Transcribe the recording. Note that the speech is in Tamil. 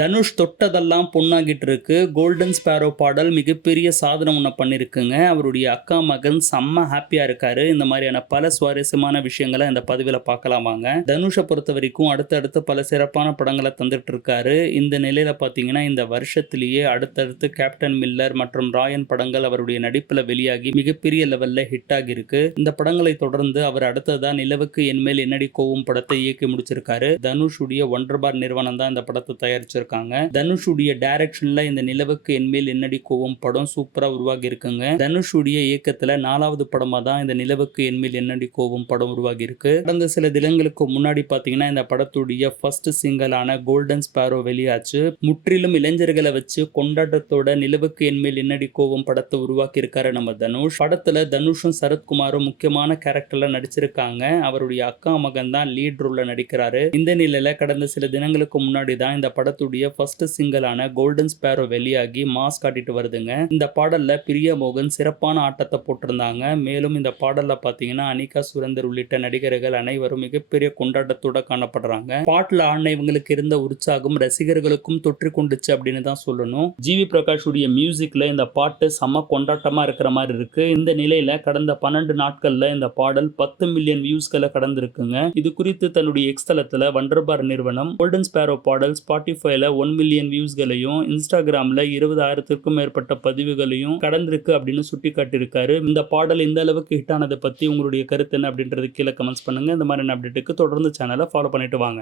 தனுஷ் தொட்டதெல்லாம் பொண்ணாகிட்டு இருக்கு கோல்டன் ஸ்பேரோ பாடல் மிகப்பெரிய சாதனை ஒன்று பண்ணியிருக்குங்க அவருடைய அக்கா மகன் செம்ம ஹாப்பியாக இருக்காரு. இந்த மாதிரியான பல சுவாரஸ்யமான விஷயங்களை இந்த பதிவில் பார்க்கலாம் வாங்க. தனுஷை பொறுத்த வரைக்கும் அடுத்தடுத்து பல சிறப்பான படங்களை தந்துட்டு இருக்காரு இந்த நிலையில் பார்த்தீங்கன்னா இந்த வருஷத்திலேயே அடுத்தடுத்து கேப்டன் மில்லர் மற்றும் ராயன் படங்கள் அவருடைய நடிப்பில் வெளியாகி மிகப்பெரிய லெவலில் ஹிட் ஆகியிருக்கு. இந்த படங்களை தொடர்ந்து அவர் அடுத்ததான் நிலவுக்கு என்மேல் என்னடி கோவும் படத்தை இயக்கி முடிச்சிருக்காரு. தனுஷுடைய ஒன்றர் பார் நிறுவனம் தான் இந்த படத்தை கொடுத்துருக்காங்க தனுஷுடைய டைரக்ஷன்ல இந்த நிலவுக்கு என்மேல் என்னடி கோவம் படம் சூப்பரா உருவாகி இருக்குங்க தனுஷுடைய இயக்கத்துல நாலாவது படமா தான் இந்த நிலவுக்கு என்மேல் என்னடி கோவம் படம் உருவாகி இருக்கு கடந்த சில தினங்களுக்கு முன்னாடி பாத்தீங்கன்னா இந்த படத்துடைய ஃபர்ஸ்ட் சிங்கலான கோல்டன் ஸ்பேரோ வெளியாச்சு. முற்றிலும் இளைஞர்களை வச்சு கொண்டாட்டத்தோட நிலவுக்கு என்மேல் என்னடி கோவம் படத்தை உருவாக்கி இருக்காரு நம்ம தனுஷ். படத்துல தனுஷும் சரத்குமாரும் முக்கியமான கேரக்டர்ல நடிச்சிருக்காங்க. அவருடைய அக்கா மகன் தான் லீட் ரோல்ல நடிக்கிறாரு. இந்த நிலையில கடந்த சில தினங்களுக்கு முன்னாடி தான் இந்த படத்துடைய ஃபர்ஸ்ட் சிங்கிளான கோல்டன் ஸ்பேரோ வெளியாகி மாஸ் காட்டிட்டு வருதுங்க. இந்த பாடல்ல பிரியா மோகன் சிறப்பான ஆட்டத்தை போட்டிருந்தாங்க. மேலும் இந்த பாடல்ல பாத்தீங்கன்னா அனிகா சுரந்தர் உள்ளிட்ட நடிகர்கள் அனைவரும் மிகப்பெரிய கொண்டாட்டத்தோட காணப்படுறாங்க. பாட்டுல ஆடின இவங்களுக்கு இருந்த உற்சாகம் ரசிகர்களுக்கும் தொற்று கொண்டுச்சு அப்படின்னு தான் சொல்லணும். ஜிவி பிரகாஷ் உடைய மியூசிக்ல இந்த பாட்டு செம கொண்டாட்டமா இருக்கிற மாதிரி இருக்கு. இந்த நிலையில கடந்த பன்னெண்டு நாட்கள்ல இந்த பாடல் பத்து மில்லியன் வியூஸ்களை கடந்திருக்குங்க. இது குறித்து தன்னுடைய எக்ஸ்தலத்துல வண்டர்பார் நிறுவனம் கோல்டன் ஸ்பேரோ பாடல் ஸ்பாட்டிஃபைல ஒன் மில்லியன் வியூஸ்களையும் இன்ஸ்டாகிராமில் இருபதாயிரத்திற்கும் மேற்பட்ட பதிவுகளையும் கடந்திருக்கு அப்படின்னு சுட்டி காட்டியிருக்காரு இந்த பாடல் இந்த அளவுக்கு ஹிட் ஆனதை பற்றி உங்களுடைய கருத்து என்ன அப்படின்றது கீழே கமெண்ட்ஸ் பண்ணுங்க. இந்த மாதிரி அப்டேட்டுக்கு தொடர்ந்து சேனலை ஃபாலோ பண்ணிட்டு வாங்க.